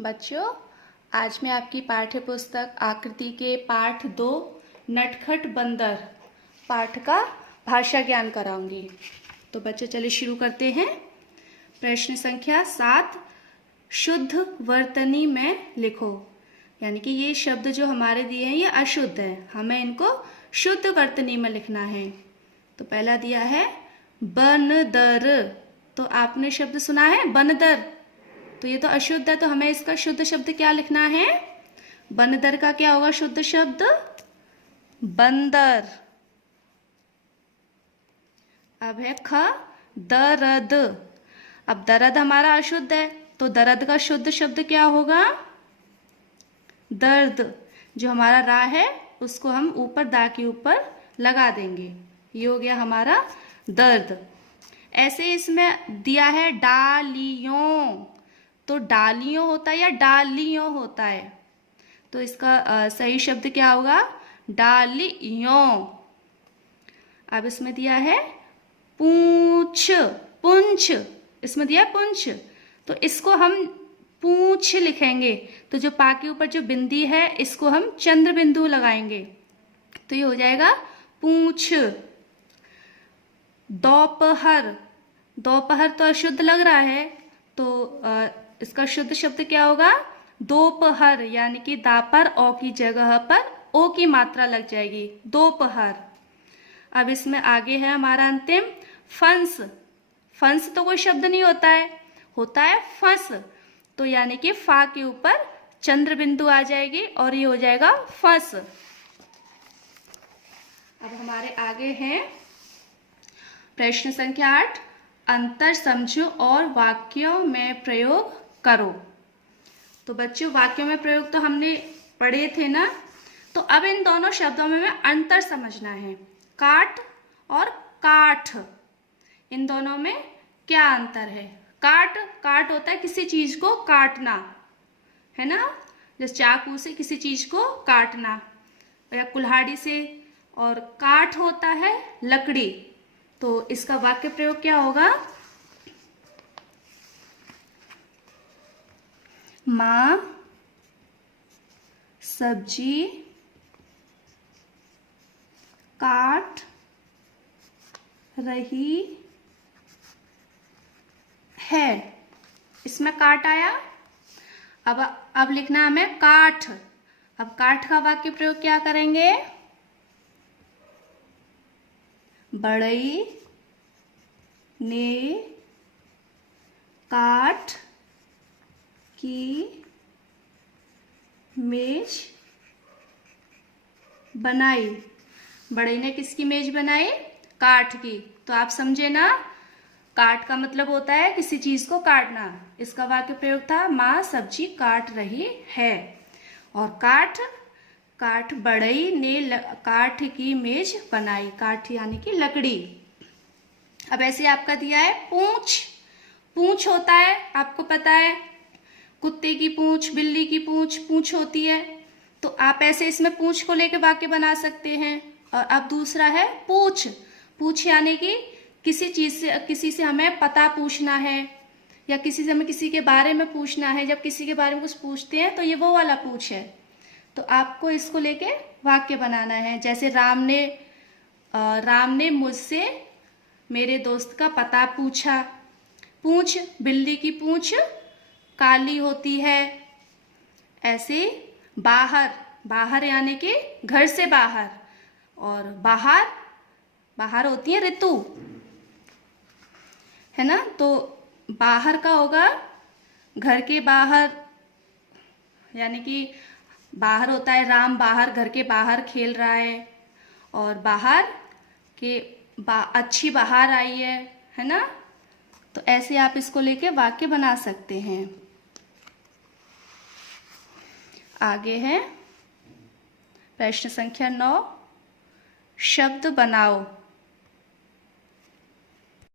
बच्चों, आज मैं आपकी पाठ्य पुस्तक आकृति के पाठ 2 नटखट बंदर पाठ का भाषा ज्ञान कराऊंगी। तो बच्चों चलिए शुरू करते हैं। प्रश्न संख्या 7, शुद्ध वर्तनी में लिखो। यानी कि ये शब्द जो हमारे दिए हैं ये अशुद्ध है, हमें इनको शुद्ध वर्तनी में लिखना है। तो पहला दिया है बनदर। तो आपने शब्द सुना है बनदर, तो ये तो अशुद्ध है, तो हमें इसका शुद्ध शब्द क्या लिखना है? बनदर का क्या होगा शुद्ध शब्द? बंदर। अब है ख दर्द। अब दर्द हमारा अशुद्ध है, तो दर्द का शुद्ध शब्द क्या होगा? दर्द। जो हमारा रा है उसको हम ऊपर दा के ऊपर लगा देंगे, ये हो गया हमारा दर्द। ऐसे इसमें दिया है डालियों, तो डालियों होता है या डालियों होता है? तो इसका सही शब्द क्या होगा? डालियों। अब इसमें दिया है पूंछ, पुंछ, इसमें दिया पुंछ, तो इसको हम पूंछ लिखेंगे। तो जो पा के ऊपर जो बिंदी है इसको हम चंद्र बिंदु लगाएंगे, तो ये हो जाएगा पूंछ। दोपहर, दोपहर तो अशुद्ध लग रहा है, तो इसका शुद्ध शब्द क्या होगा? दोपहर। यानी कि दा पर ओ की जगह पर ओ की मात्रा लग जाएगी, दोपहर। अब इसमें आगे है हमारा अंतिम फंस। फंस तो कोई शब्द नहीं होता है, होता है फंस। तो यानी कि फा के ऊपर चंद्र बिंदु आ जाएगी और ये हो जाएगा फंस। अब हमारे आगे हैं प्रश्न संख्या 8, अंतर समझो और वाक्यों में प्रयोग करो। तो बच्चों वाक्यों में प्रयोग तो हमने पढ़े थे ना, तो अब इन दोनों शब्दों में हमें अंतर समझना है। काट और काठ, इन दोनों में क्या अंतर है? काट, काट होता है किसी चीज को काटना, है ना, जैसे चाकू से किसी चीज को काटना या कुल्हाड़ी से। और काठ होता है लकड़ी। तो इसका वाक्य प्रयोग क्या होगा? माँ सब्जी काट रही है। इसमें काट आया। अब लिखना हमें काठ। अब काठ का वाक्य प्रयोग क्या करेंगे? बढ़ई ने काठ की मेज बनाई। बढ़ई ने किसकी मेज बनाई? काठ की। तो आप समझे ना, काट का मतलब होता है किसी चीज को काटना। इसका वाक्य प्रयोग था माँ सब्जी काट रही है। और काठ, काठ बढ़ई ने काठ की मेज बनाई। काठ यानी कि लकड़ी। अब ऐसे आपका दिया है पूंछ। पूंछ होता है, आपको पता है, कुत्ते की पूंछ, बिल्ली की पूंछ, पूंछ होती है। तो आप ऐसे इसमें पूंछ को लेकर वाक्य बना सकते हैं। और अब दूसरा है पूछ। पूछ यानी कि किसी चीज से, किसी से हमें पता पूछना है या किसी से हमें किसी के बारे में पूछना है। जब किसी के बारे में कुछ पूछते हैं तो ये वो वाला पूछ है। तो आपको इसको लेके वाक्य बनाना है। जैसे राम ने मुझसे मेरे दोस्त का पता पूछा। पूंछ, बिल्ली की पूंछ काली होती है। ऐसे बाहर, बाहर यानी कि घर से बाहर। और बाहर, बाहर होती है ऋतु, है ना। तो बाहर का होगा घर के बाहर, यानी कि बाहर होता है राम बाहर, घर के बाहर खेल रहा है। और बाहर के अच्छी बाहर आई है ना। तो ऐसे आप इसको लेके वाक्य बना सकते हैं। आगे है प्रश्न संख्या 9, शब्द बनाओ।